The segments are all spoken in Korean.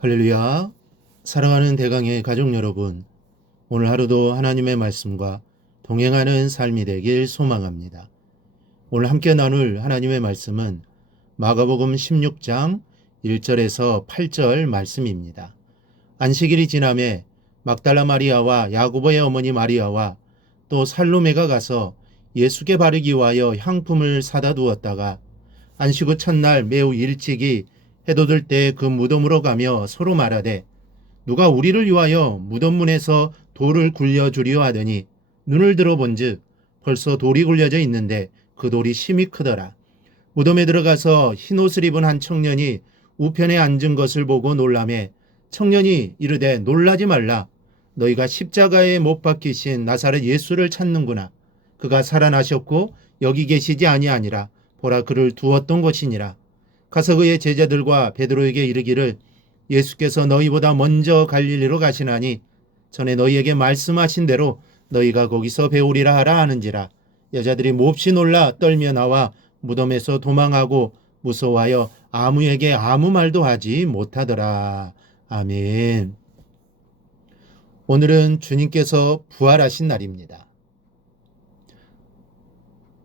할렐루야. 사랑하는 대강의 가족 여러분, 오늘 하루도 하나님의 말씀과 동행하는 삶이 되길 소망합니다. 오늘 함께 나눌 하나님의 말씀은 마가복음 16장 1절에서 8절 말씀입니다. 안식일이 지남에 막달라 마리아와 야고보의 어머니 마리아와 또 살로메가 가서 예수께 바르기 위하여 향품을 사다 두었다가 안식 후 첫날 매우 일찍이 해돋을 때 그 무덤으로 가며 서로 말하되 누가 우리를 위하여 무덤 문에서 돌을 굴려주려 하더니 눈을 들어본즉 벌써 돌이 굴려져 있는데 그 돌이 심히 크더라. 무덤에 들어가서 흰옷을 입은 한 청년이 우편에 앉은 것을 보고 놀라매 청년이 이르되 놀라지 말라. 너희가 십자가에 못 박히신 나사렛 예수를 찾는구나. 그가 살아나셨고 여기 계시지 아니하니라. 보라 그를 두었던 곳이니라. 가서 그의 제자들과 베드로에게 이르기를 예수께서 너희보다 먼저 갈릴리로 가시나니 전에 너희에게 말씀하신 대로 너희가 거기서 배우리라 하라 하는지라. 여자들이 몹시 놀라 떨며 나와 무덤에서 도망하고 무서워하여 아무에게 아무 말도 하지 못하더라. 아멘. 오늘은 주님께서 부활하신 날입니다.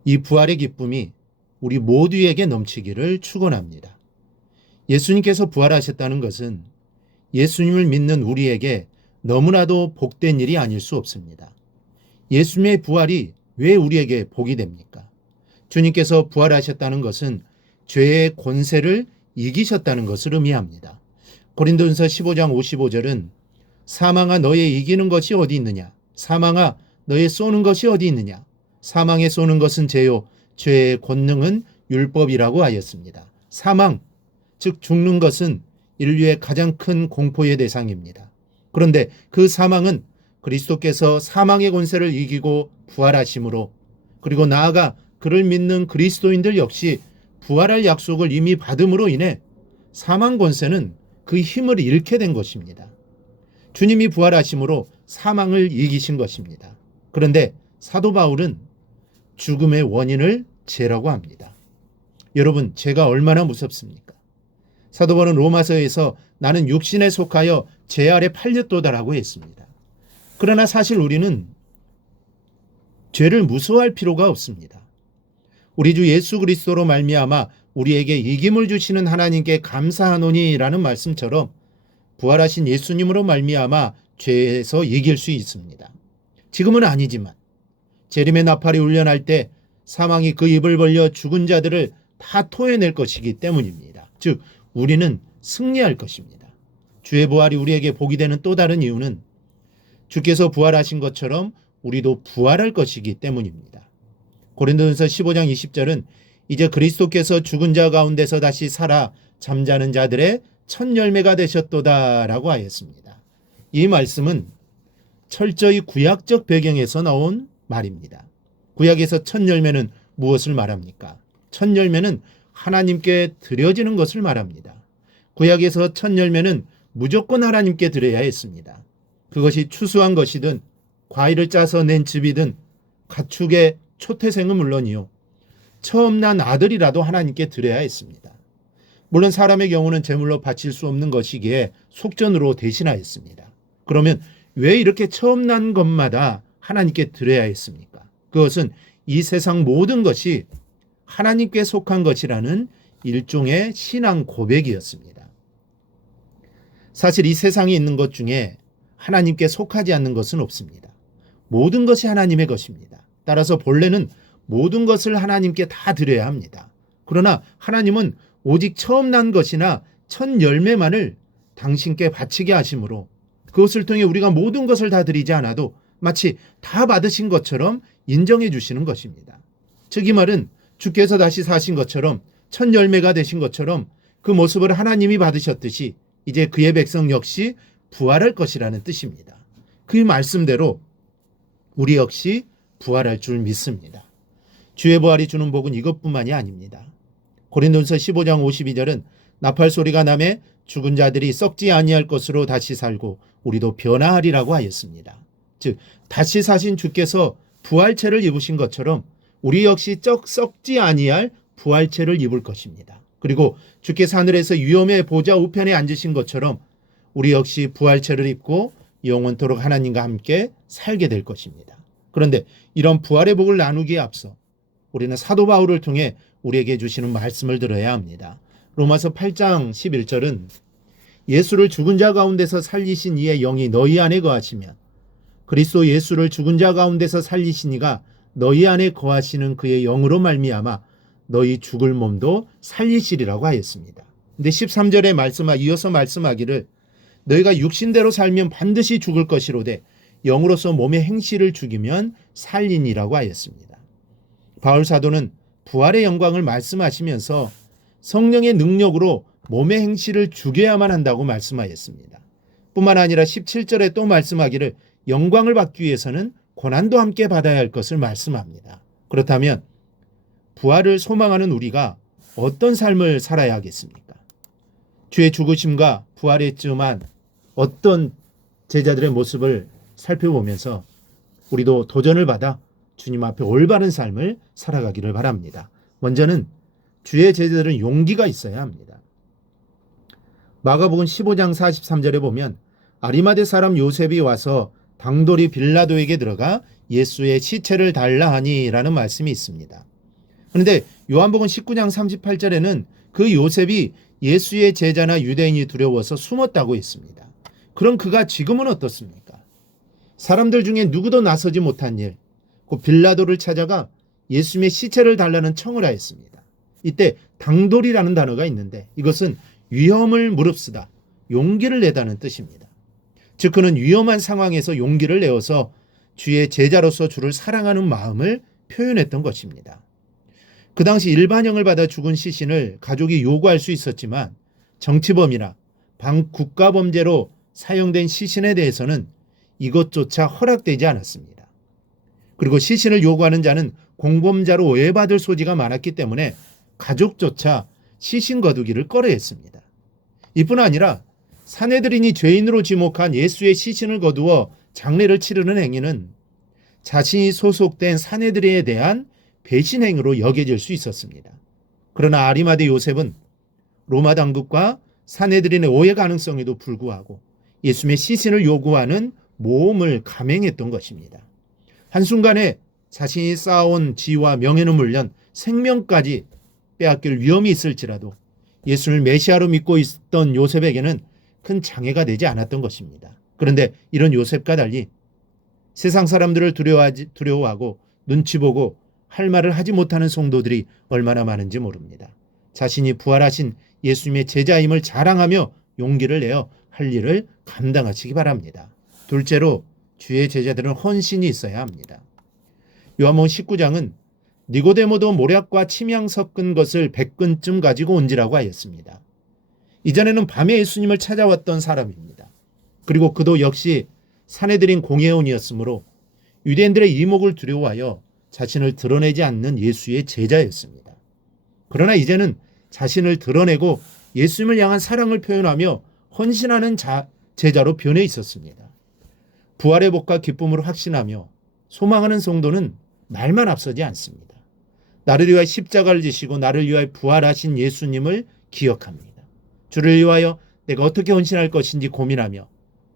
이 부활의 기쁨이 우리 모두에게 넘치기를 축원합니다. 예수님께서 부활하셨다는 것은 예수님을 믿는 우리에게 너무나도 복된 일이 아닐 수 없습니다. 예수님의 부활이 왜 우리에게 복이 됩니까? 주님께서 부활하셨다는 것은 죄의 권세를 이기셨다는 것을 의미합니다. 고린도전서 15장 55절은 사망아 너의 이기는 것이 어디 있느냐? 사망아 너의 쏘는 것이 어디 있느냐? 사망에 쏘는 것은 죄요 죄의 권능은 율법이라고 하였습니다. 사망, 즉 죽는 것은 인류의 가장 큰 공포의 대상입니다. 그런데 그 사망은 그리스도께서 사망의 권세를 이기고 부활하심으로 그리고 나아가 그를 믿는 그리스도인들 역시 부활할 약속을 이미 받음으로 인해 사망 권세는 그 힘을 잃게 된 것입니다. 주님이 부활하심으로 사망을 이기신 것입니다. 그런데 사도 바울은 죽음의 원인을 죄라고 합니다. 여러분, 죄가 얼마나 무섭습니까? 사도 바울은 로마서에서 나는 육신에 속하여 죄 아래 팔렸도다라고 했습니다. 그러나 사실 우리는 죄를 무서워할 필요가 없습니다. 우리 주 예수 그리스도로 말미암아 우리에게 이김을 주시는 하나님께 감사하노니라는 말씀처럼 부활하신 예수님으로 말미암아 죄에서 이길 수 있습니다. 지금은 아니지만 재림의 나팔이 울려날 때 사망이 그 입을 벌려 죽은 자들을 다 토해낼 것이기 때문입니다. 즉 우리는 승리할 것입니다. 주의 부활이 우리에게 복이 되는 또 다른 이유는 주께서 부활하신 것처럼 우리도 부활할 것이기 때문입니다. 고린도전서 15장 20절은 이제 그리스도께서 죽은 자 가운데서 다시 살아 잠자는 자들의 첫 열매가 되셨도다라고 하였습니다. 이 말씀은 철저히 구약적 배경에서 나온 말입니다. 구약에서 첫 열매는 무엇을 말합니까? 첫 열매는 하나님께 드려지는 것을 말합니다. 구약에서 첫 열매는 무조건 하나님께 드려야 했습니다. 그것이 추수한 것이든 과일을 짜서 낸 즙이든 가축의 초태생은 물론이요 처음 난 아들이라도 하나님께 드려야 했습니다. 물론 사람의 경우는 제물로 바칠 수 없는 것이기에 속전으로 대신하였습니다. 그러면 왜 이렇게 처음 난 것마다 하나님께 드려야 했습니까? 그것은 이 세상 모든 것이 하나님께 속한 것이라는 일종의 신앙 고백이었습니다. 사실 이 세상에 있는 것 중에 하나님께 속하지 않는 것은 없습니다. 모든 것이 하나님의 것입니다. 따라서 본래는 모든 것을 하나님께 다 드려야 합니다. 그러나 하나님은 오직 처음 난 것이나 첫 열매만을 당신께 바치게 하심으로 그것을 통해 우리가 모든 것을 다 드리지 않아도 마치 다 받으신 것처럼 인정해 주시는 것입니다. 즉 이 말은 주께서 다시 사신 것처럼 첫 열매가 되신 것처럼 그 모습을 하나님이 받으셨듯이 이제 그의 백성 역시 부활할 것이라는 뜻입니다. 그 말씀대로 우리 역시 부활할 줄 믿습니다. 주의 부활이 주는 복은 이것뿐만이 아닙니다. 고린도전서 15장 52절은 나팔 소리가 나매 죽은 자들이 썩지 아니할 것으로 다시 살고 우리도 변화하리라고 하였습니다. 즉 다시 사신 주께서 부활체를 입으신 것처럼 우리 역시 썩지 아니할 부활체를 입을 것입니다. 그리고 주께서 하늘에서 위엄의 보좌 우편에 앉으신 것처럼 우리 역시 부활체를 입고 영원토록 하나님과 함께 살게 될 것입니다. 그런데 이런 부활의 복을 나누기에 앞서 우리는 사도 바울을 통해 우리에게 주시는 말씀을 들어야 합니다. 로마서 8장 11절은 예수를 죽은 자 가운데서 살리신 이의 영이 너희 안에 거하시면 그리스도 예수를 죽은 자 가운데서 살리신 이가 너희 안에 거하시는 그의 영으로 말미암아 너희 죽을 몸도 살리시리라고 하였습니다. 근데 13절에 이어서 말씀하기를 너희가 육신대로 살면 반드시 죽을 것이로되 영으로서 몸의 행실을 죽이면 살리니라고 하였습니다. 바울 사도는 부활의 영광을 말씀하시면서 성령의 능력으로 몸의 행실을 죽여야만 한다고 말씀하였습니다. 뿐만 아니라 17절에 또 말씀하기를 영광을 받기 위해서는 고난도 함께 받아야 할 것을 말씀합니다. 그렇다면 부활을 소망하는 우리가 어떤 삶을 살아야 하겠습니까? 주의 죽으심과 부활에 쯤한 어떤 제자들의 모습을 살펴보면서 우리도 도전을 받아 주님 앞에 올바른 삶을 살아가기를 바랍니다. 먼저는 주의 제자들은 용기가 있어야 합니다. 마가복음 15장 43절에 보면 아리마대 사람 요셉이 와서 당돌이 빌라도에게 들어가 예수의 시체를 달라 하니라는 말씀이 있습니다. 그런데 요한복음 19장 38절에는 그 요셉이 예수의 제자나 유대인이 두려워서 숨었다고 했습니다. 그럼 그가 지금은 어떻습니까? 사람들 중에 누구도 나서지 못한 일, 그 빌라도를 찾아가 예수님의 시체를 달라는 청을 하였습니다. 이때 당돌이라는 단어가 있는데 이것은 위험을 무릅쓰다, 용기를 내다는 뜻입니다. 즉 그는 위험한 상황에서 용기를 내어서 주의 제자로서 주를 사랑하는 마음을 표현했던 것입니다. 그 당시 일반형을 받아 죽은 시신을 가족이 요구할 수 있었지만 정치범이나 반국가범죄로 사용된 시신에 대해서는 이것조차 허락되지 않았습니다. 그리고 시신을 요구하는 자는 공범자로 오해받을 소지가 많았기 때문에 가족조차 시신 거두기를 꺼려했습니다. 이뿐 아니라 산헤드린이 죄인으로 지목한 예수의 시신을 거두어 장례를 치르는 행위는 자신이 소속된 산헤드린에 대한 배신 행위로 여겨질 수 있었습니다. 그러나 아리마대 요셉은 로마 당국과 산헤드린의 오해 가능성에도 불구하고 예수님의 시신을 요구하는 모험을 감행했던 것입니다. 한순간에 자신이 쌓아온 지위와 명예는 물론 생명까지 빼앗길 위험이 있을지라도 예수를 메시아로 믿고 있던 요셉에게는 큰 장애가 되지 않았던 것입니다. 그런데 이런 요셉과 달리 세상 사람들을 두려워하고 눈치 보고 할 말을 하지 못하는 성도들이 얼마나 많은지 모릅니다. 자신이 부활하신 예수님의 제자임을 자랑하며 용기를 내어 할 일을 감당하시기 바랍니다. 둘째로 주의 제자들은 헌신이 있어야 합니다. 요한복음 19장은 니고데모도 모략과 침향 섞은 것을 100근쯤 가지고 온지라고 하였습니다. 이전에는 밤에 예수님을 찾아왔던 사람입니다. 그리고 그도 역시 산헤드린 공회원이었으므로 유대인들의 이목을 두려워하여 자신을 드러내지 않는 예수의 제자였습니다. 그러나 이제는 자신을 드러내고 예수님을 향한 사랑을 표현하며 헌신하는 제자로 변해 있었습니다. 부활의 복과 기쁨을 확신하며 소망하는 성도는 말만 앞서지 않습니다. 나를 위하여 십자가를 지시고 나를 위하여 부활하신 예수님을 기억합니다. 주를 위하여 내가 어떻게 헌신할 것인지 고민하며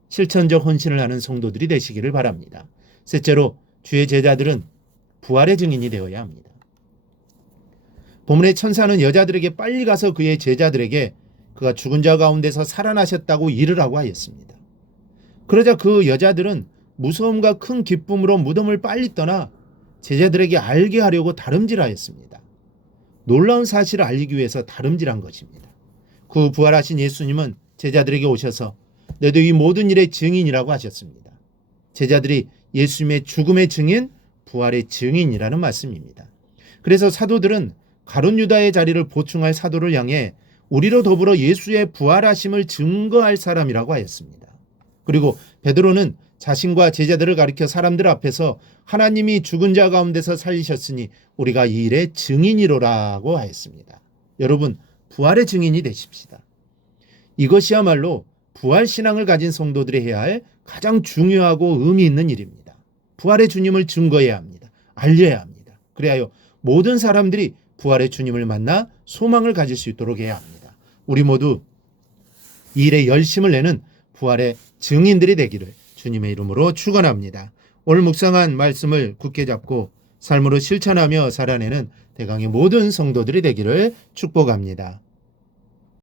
실천적 헌신을 하는 성도들이 되시기를 바랍니다. 셋째로 주의 제자들은 부활의 증인이 되어야 합니다. 본문의 천사는 여자들에게 빨리 가서 그의 제자들에게 그가 죽은 자 가운데서 살아나셨다고 이르라고 하였습니다. 그러자 그 여자들은 무서움과 큰 기쁨으로 무덤을 빨리 떠나 제자들에게 알게 하려고 다름질하였습니다. 놀라운 사실을 알리기 위해서 다름질한 것입니다. 그 부활하신 예수님은 제자들에게 오셔서 너도 이 모든 일의 증인이라고 하셨습니다. 제자들이 예수님의 죽음의 증인, 부활의 증인이라는 말씀입니다. 그래서 사도들은 가룟 유다의 자리를 보충할 사도를 향해 우리로 더불어 예수의 부활하심을 증거할 사람이라고 하였습니다. 그리고 베드로는 자신과 제자들을 가리켜 사람들 앞에서 하나님이 죽은 자 가운데서 살리셨으니 우리가 이 일의 증인이로라고 하였습니다. 여러분, 부활의 증인이 되십시다. 이것이야말로 부활 신앙을 가진 성도들이 해야 할 가장 중요하고 의미 있는 일입니다. 부활의 주님을 증거해야 합니다. 알려야 합니다. 그래야 모든 사람들이 부활의 주님을 만나 소망을 가질 수 있도록 해야 합니다. 우리 모두 이 일에 열심을 내는 부활의 증인들이 되기를 주님의 이름으로 축원합니다. 오늘 묵상한 말씀을 굳게 잡고 삶으로 실천하며 살아내는 대강의 모든 성도들이 되기를 축복합니다.